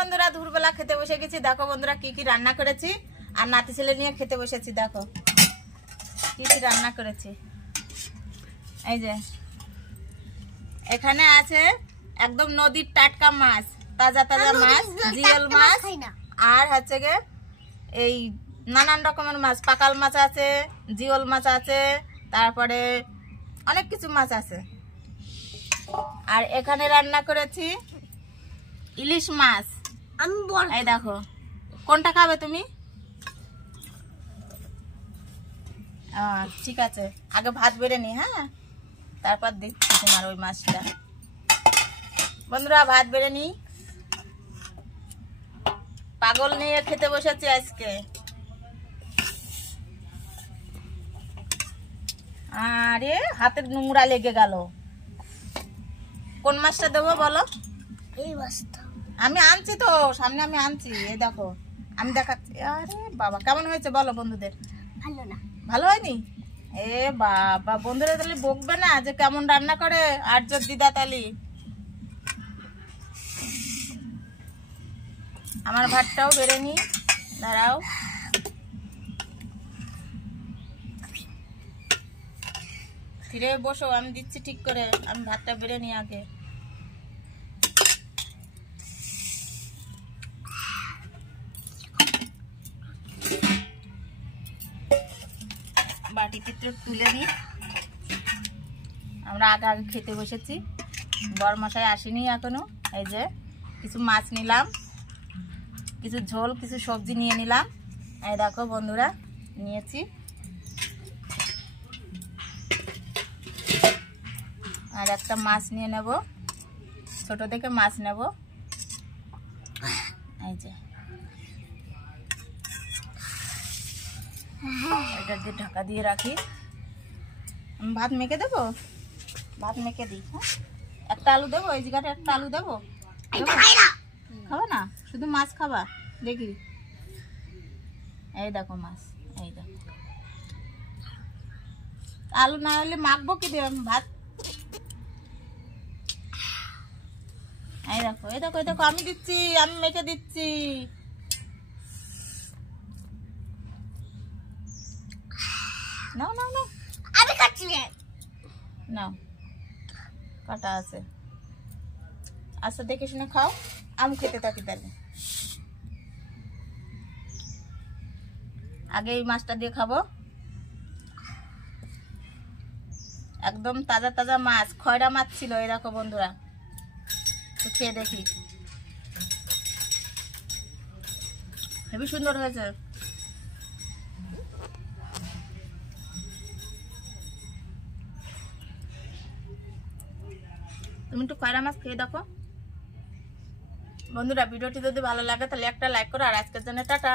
বন্ধুরা দুপুরবেলা খেতে বসে গেছি। দেখো বন্ধুরা কি কি রান্না করেছি, আর নাতি ছেলে নিয়ে খেতে বসেছি। দেখো কি কি রান্না করেছি। এই যে এখানে আছে একদম নদীর টাটকা মাছ, তাজা তাজা মাছ, জিওল মাছ, আর হচ্ছে গে এই নানান রকমের মাছ, পাকাল মাছ আছে, জিওল মাছ আছে, তারপরে অনেক কিছু মাছ আছে। আর এখানে রান্না করেছি ইলিশ মাছ। এই দেখো কোনটা খাবে তুমি? ঠিক আছে, আগে ভাত বেড়ে নি, হ্যাঁ, তারপর দিচ্ছি তোমার ওই মাছটা। বন্ধুরা ভাত বেড়ে নি, পাগল নিয়ে খেতে বসেছি আজকে। আরে হাতের নোংরা লেগে গেল। কোন মাছটা দেবো বলো? এই মাছটা আমি আনছি তো, সামনে আমি আনছি। এই দেখো আমি দেখাচ্ছি। আরে বাবা কেমন হয়েছে বলো বন্ধুদের? ভালো না। ভালো হয়নি? এ বাবা বন্ধুরা তাহলে বকবে না যে কেমন রান্না করে আর্য দিদা তালি। আমার ভাতটাও বেড়ে নি, দাঁড়াও। ফিরে বসো, আমি দিচ্ছি ঠিক করে। আমি ভাতটা বেড়ে নি আগে। বাটিতে তুলে নিই। আমরা আগে আগে খেতে বসেছি, বরমশাই আসেনি এখনো। এই যে কিছু মাছ নিলাম, কিছু ঝোল, কিছু সবজি নিয়ে নিলাম। এই দেখো বন্ধুরা নিয়েছি। আর একটা মাছ নিয়ে নেব, ছোট দেখে মাছ নেব। এই যে এটা দিয়ে ঢাকা দিয়ে রাখি। আমি ভাত মেখে দেবো, ভাত মেখে দিই। হ্যাঁ, একটা আলু দেবো, এই জায়গাটা একটা আলু দেবো। খাবা না, শুধু মাছ খাবা? দেখি এই দেখো মাছ, এই দেখো। আলু না হলে মাখবো কি দিয়ে ভাত? এই দেখো, এই দেখো, এই দেখো, আমি দিচ্ছি, আমি মেখে দিচ্ছি। নাও নাও নাও, আমি কাটছি নাও, কাটা আছে। আচ্ছা দেখে শুনে খাও, আমি খেতে থাকি তাহলে। আগে এই মাছটা দিয়ে খাবো, একদম তাজা তাজা মাছ, খয়রা মাছ ছিল। এই দেখো বন্ধুরা, খেয়ে দেখি। হেবি সুন্দর হয়েছে। তুমি একটু খয়রা মাছ খেয়ে দেখো। বন্ধুরা ভিডিওটি যদি ভালো লাগে তাহলে একটা লাইক করো, আর আজকের জন্য টাটা।